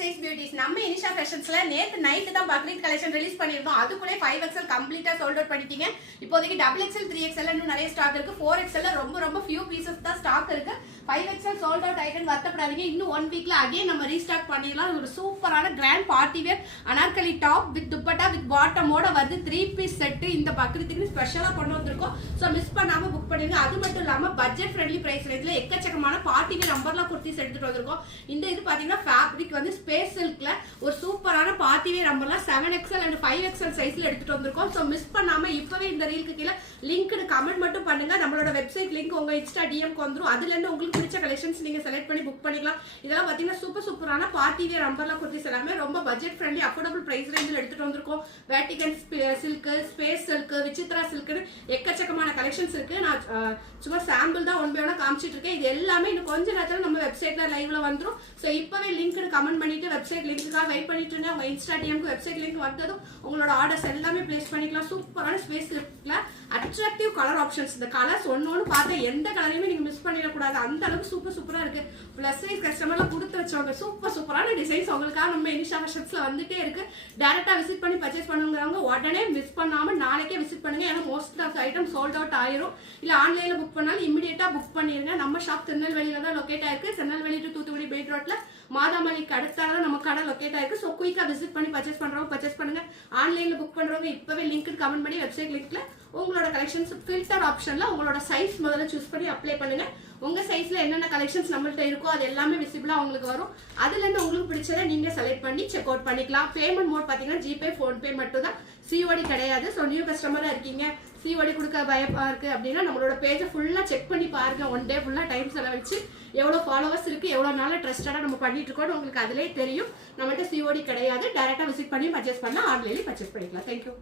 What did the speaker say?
Size beauties நம்ம இனிஷா ஃபேஷன்ஸ்ல நேத்து night தான் பக்ரீத் கலெக்ஷன் ரிலீஸ் பண்ணிருந்தோம். அதுக்குள்ளே 5XL கம்ப்ளீட்டா சோல்ட் அவுட் பண்ணிட்டீங்க. இப்போதைக்கு XXL 3XL இன்னும் நிறைய ஸ்டாக் இருக்கு. 4XL ரொம்ப few பீசஸ் தான் ஸ்டாக் இருக்கு. 5XL சோல்ட் அவுட் ஐட்டம் வருத்தப்படாதீங்க. இன்னும் 1 வீக்ல அகைன் நம்ம ரீஸ்டாக் பண்ணிடலாம். ஒரு சூப்பரான grand party wear Anarkali top with dupatta with பாட்டமோட வந்து 3 பீஸ் செட் இந்த பக்ரீத்துக்கு ஸ்பெஷலா கொண்டு வந்திருக்கோம். சோ மிஸ் பண்ணாம புக் பண்ணிருங்க. அது மட்டும் இல்லாம பட்ஜெட் ஃப்ரெண்ட்லி பிரைஸ் ரேஞ்ச்ல எக்கச்சக்கமான பார்ட்டி வேர் அம்பர்லா குர்த்திஸ் எடுத்துட்டு வந்திருக்கோம். இந்த இது பாத்தீங்கன்னா ஃபேப்ரிக் வந்து ஸ்பேஸ் சில்க்ல ஒரு சூப்பரான party wear umbrella 7XL and 5XL சைஸ்ல எடுத்துட்டு வந்திருக்கோம். சோ மிஸ் பண்ணாம இப்பவே இந்த ரீலுக்கு கீழ லிங்க்டு கமெண்ட் மட்டும் பண்ணுங்க. நம்மளோட வெப்சைட் லிங்க் உங்க இன்ஸ்டா டிஎம்க்கு வந்துரும். அதுல இருந்து உங்களுக்கு பிடிச்ச கலெக்ஷன்ஸ் நீங்க செலக்ட் பண்ணி புக் பண்ணிக்கலாம். இதெல்லாம் பாத்தீங்கன்னா சூப்பரான பார்ட்டி வேர் அம்பர்லா குர்த்திஸ் எல்லாமே ரொம்ப பட்ஜெட் ஃப்ரெண்ட்லி அஃபோர்டபிள் பிரைஸ் ரேஞ்சில் எடுத்துட்டு வந்திருக்கோம். Vatican silk, space silk, Vichitra silk எக்கச்சக்கமான கலெக்ஷன்ஸ் இருக்கு. நான் சும்மா சாம்பிள் தான் ஒன் பை ஒன்னா காமிச்சிட்டு இருக்கேன். இது எல்லாமே இன்னும் கொஞ்ச நேரத்துல நம்ம வெப்சைட்ல லைவ்ல வந்துரும். சோ இப்பவே லிங்க் கமெண்ட் பண்ணிட்டு வெப்சைட் லிங்க்குக்காக வெயிட் பண்ணிட்டு இருங்க. உங்க இன்ஸ்டா டிஎம்க்கு வெப்சைட் லிங்க் வந்ததும் உங்களோட ஆர்டர்ஸ் எல்லாமே பிளேஸ் பண்ணிக்கலாம். சூப்பரான ஸ்பேஸ் சில்க்ல அட்ராக்டிவ் கலர் ஆப்ஷன்ஸ். இந்த கலர்ஸ் ஒன்னொன்னு பார்த்தா எந்த கலரையுமே நீங்க மிஸ் பண்ணிடக்கூடாது. அந்த அளவுக்கு சூப்பரா இருக்கு. பிளஸ் சைஸ் கஸ்டமர்லாம் கொடுத்து வச்சவங்க சூப்பரான டிசைன்ஸ் உங்களுக்காக நம்ம இனிஷா ஃபேஷன்ஸ்ல வந்துட்டே இருக்கு. டைரக்டா விசிட் பண்ணி பர்ச்சேஸ் பண்ணுங்கிறவங்க உடனே மிஸ் பண்ணாம நாளைக்கே விசிட் பண்ணுங்க. ஏன்னா most of item sold out ஆயிரும். இல்ல ஆன்லைன்ல புக் பண்ணாலும் இமிடியேட்டா புக் பண்ணிருங்க. நம்ம ஷாப் திருநெல்வேலியில தான் லொகேட் ஆயிருக்கு. திருநெல்வேலி டு தூத்துக்குடி பெயிட் ரோட்ல மாதாமணிக்கு அடுத்தால நம்ம கடை லொகேட் ஆயிருக்கு. சோ குயிக்கா விசிட் பண்ணி பர்ச்சேஸ் பண்றவங்க பர்ச்சேஸ் பண்ணுங்க. ஆன்லைன்ல புக் பண்றவங்க இப்பவே லிங்க் கமெண்ட் பண்ணி வெப்சைட் லிங்க்ல உங்களோட கலெக்ஷன்ஸ் ஃபில்டர் ஆப்ஷன்ல உங்களோட சைஸ் முதல்ல சூஸ் பண்ணி அப்ளை பண்ணுங்க. உங்க சைஸ்ல என்னென்ன கலெக்ஷன்ஸ் நம்மள்ட்ட இருக்கோ அது எல்லாமே விசிபிளா உங்களுக்கு வரும். அதுல இருந்து உங்களுக்கு பிடிச்சதை நீங்க செலக்ட் பண்ணி செக் அவுட் பண்ணிக்கலாம். பேமெண்ட் மோட் பாத்தீங்கன்னா ஜிபே, போன்பே மட்டும் தான். சிஓடி கிடையாது. ஸோ நியூ கஸ்டமரா இருக்கீங்க, சிஓடி கொடுக்க பயப்பா இருக்கு அப்படின்னா நம்மளோட பேஜை ஃபுல்லா செக் பண்ணி பாருங்க. ஒன் டே ஃபுல்லா டைம் செலவழிச்சு எவ்வளவு ஃபாலோவர்ஸ் இருக்கு, எவ்வளவு நாள் ட்ரஸ்டடா நம்ம பண்ணிட்டு இருக்கோம் உங்களுக்கு அதுலேயே தெரியும். நம்மள்ட்ட சிஓடி கிடையாது. டைரக்டா விசிட் பண்ணி பர்ச்சேஸ் பண்ணலாம். ஆன்லைன்ல பர்ச்சேஸ் பண்ணிக்கலாம். தேங்க்யூ.